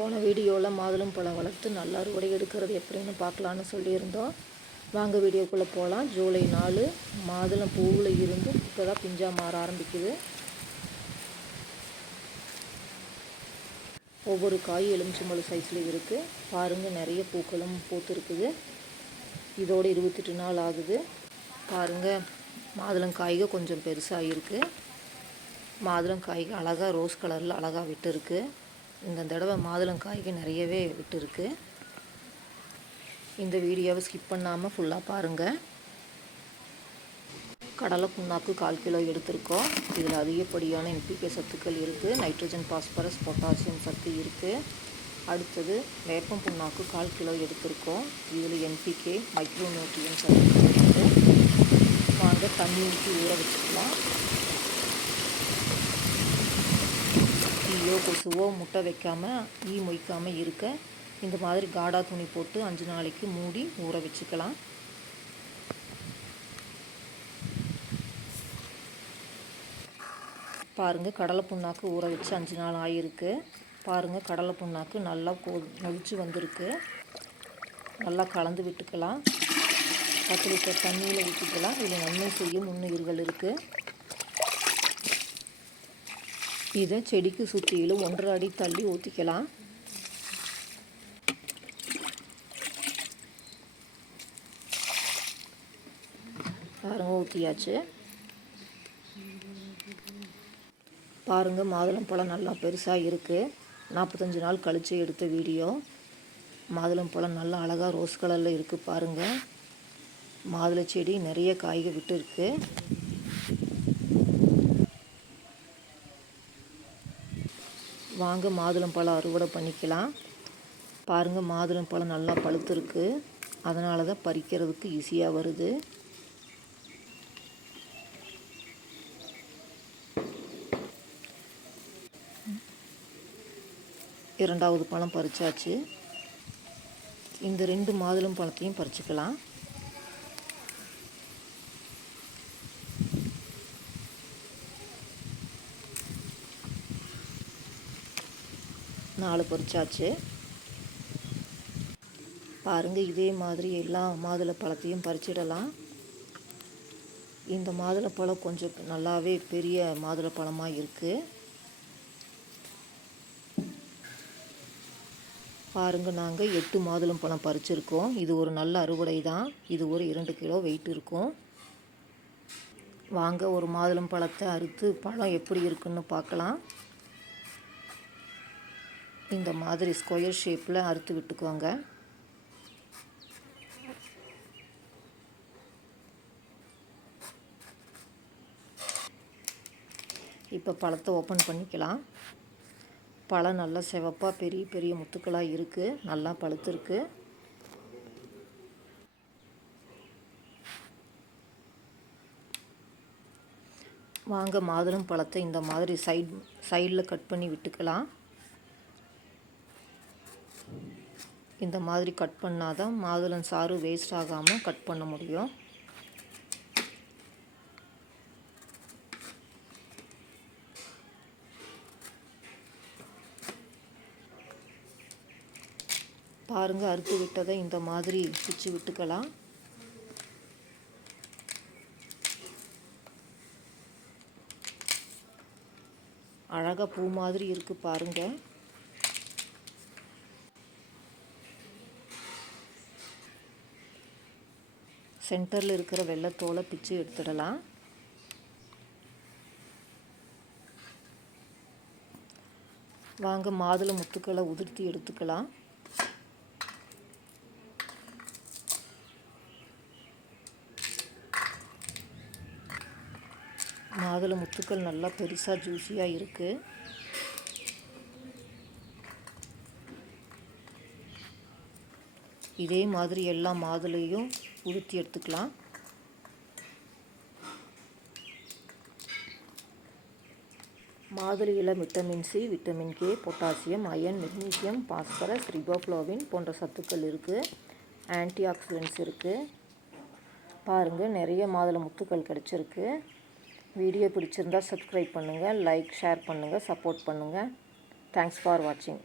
போன வீடியோவில் மாதுளம் பழம் வளர்த்து நல்லா அறுவடை எடுக்கிறது எப்படின்னு பார்க்கலான்னு சொல்லியிருந்தோம். வாங்க வீடியோக்குள்ளே போகலாம். ஜூலை 4 மாதுளம் பூவில் இருந்து இப்போ தான் பிஞ்சாக மாற ஆரம்பிக்குது. ஒவ்வொரு காய் எலுமிச்சம்பழம் சைஸில் இருக்குது. பாருங்கள், நிறைய பூக்களும் பூத்துருக்குது. இதோடு 28 நாள் ஆகுது. பாருங்கள், மாதுளம் காய்கள் கொஞ்சம் பெருசாக இருக்குது. மாதுளம் காய்கள் அழகாக ரோஸ் கலரில் அழகாக விட்டுருக்கு. இந்த தடவை மாதுளம் காய்கள் நிறையவே விட்டுருக்கு. இந்த வீடியோவை ஸ்கிப் பண்ணாமல் ஃபுல்லாக பாருங்கள். கடலை புண்ணாக்கு 1/4 கிலோ எடுத்திருக்கோம். இதில் அதிகப்படியான NPK சத்துக்கள் இருக்குது. நைட்ரஜன், பாஸ்பரஸ், பொட்டாசியம் சத்து இருக்குது. அடுத்தது வேப்பம் புண்ணாக்கு 1/4 கிலோ எடுத்திருக்கோம். இதில் NPK, மைக்ரோ நியூட்ரியன் சத்துக்கள் இருக்குது. வாங்க தண்ணி ஊற்றி ஊற வச்சுக்கலாம். ஈயோ கொசுவோ முட்டை வைக்காமல் ஈ மொய்க்காமல் இருக்க இந்த மாதிரி காடா துணி போட்டு 5 நாளைக்கு மூடி ஊற வச்சுக்கலாம். பாருங்கள், கடலை புண்ணாக்கு ஊற வச்சு 5 நாள் ஆகிருக்கு. பாருங்கள், கடலை புண்ணாக்கு நல்லா நொதிச்சு வந்திருக்கு. நல்லா கலந்து விட்டுக்கலாம். 10 லிட்டர் தண்ணியில் ஊற்றிக்கலாம். இதில் நன்மை செய்யும் நுண்ணுயிர்கள் இருக்குது. இதை செடிக்கு சுற்றிலும் 1.5 அடி தள்ளி ஊற்றிக்கலாம். பாருங்கள், ஊற்றியாச்சு. பாருங்கள், மாதுளம் பழம் நல்லா பெருசாக இருக்குது. 45 நாள் கழித்து எடுத்த வீடியோ. மாதுளம் பழம் நல்லா அழகாக ரோஸ் கலரில் இருக்குது. பாருங்கள், மாதுளை செடி நிறைய காய்கள் விட்டு இருக்குது. வாங்க மாதுளம் பழம் அறுவடை பண்ணிக்கலாம். பாருங்கள், மாதுளம் பழம் நல்லா பழுத்துருக்கு. அதனால தான் பறிக்கிறதுக்கு ஈஸியாக வருது. இரண்டாவது பழம் பறிச்சாச்சு. இந்த 2 மாதுளம் பழத்தையும் பறிச்சுக்கலாம். நாலு பறிச்சாச்சு. பாருங்கள், இதே மாதிரி எல்லா மாதுளை பழத்தையும் பறிச்சிடலாம். இந்த மாதுளை பழம் கொஞ்சம் நல்லாவே பெரிய மாதுளை பழமாக இருக்குது. பாருங்கள், நாங்கள் 8 மாதுளம் பழம் பறிச்சிருக்கோம். இது ஒரு நல்ல அறுவடை தான். இது ஒரு 2 கிலோ வெயிட் இருக்கும். வாங்க ஒரு மாதுளம் பழத்தை அறுத்து பழம் எப்படி இருக்குன்னு பார்க்கலாம். இந்த மாதிரி ஸ்கொயர் ஷேப்பில் அறுத்து விட்டுக்குவாங்க. இப்போ பழத்தை ஓப்பன் பண்ணிக்கலாம். பழம் நல்லா சிவப்பாக பெரிய பெரிய முத்துக்களாக இருக்குது. நல்லா பழுத்துருக்கு. வாங்க மாதுளம் பழத்தை இந்த மாதிரி சைடில் கட் பண்ணி விட்டுக்கலாம். இந்த மாதிரி கட் பண்ணால் தான் மாதுளம் சாறு வேஸ்ட் ஆகாமல் கட் பண்ண முடியும். பாருங்கள், அறுத்து விட்டதை இந்த மாதிரி பிச்சு விட்டுக்கலாம். அழகாக பூ மாதிரி இருக்குது. பாருங்கள், சென்டரில் இருக்கிற வெள்ளைத்தோலை பிச்சு எடுத்துடலாம். வாங்க மாதுளை முத்துக்களை உதிர்த்தி எடுத்துக்கலாம். மாதுளை முத்துக்கள் நல்லா பெருசாக ஜூஸியாக இருக்குது. இதே மாதிரி எல்லா மாதுளையும் உதுர்த்தி எடுத்துக்கலாம். மாதுளையில் vitamin C, vitamin K, potassium, iron, magnesium, phosphorus, riboflavin போன்ற சத்துக்கள் இருக்குது. ஆன்டி ஆக்சிடென்ட்ஸ் இருக்குது. பாருங்கள், நிறைய மாதுளை முத்துக்கள் கிடச்சிருக்கு. வீடியோ பிடிச்சிருந்தால் சப்ஸ்கிரைப் பண்ணுங்கள், லைக், ஷேர் பண்ணுங்கள், சப்போர்ட் பண்ணுங்கள். தேங்க்ஸ் ஃபார் வாட்சிங்.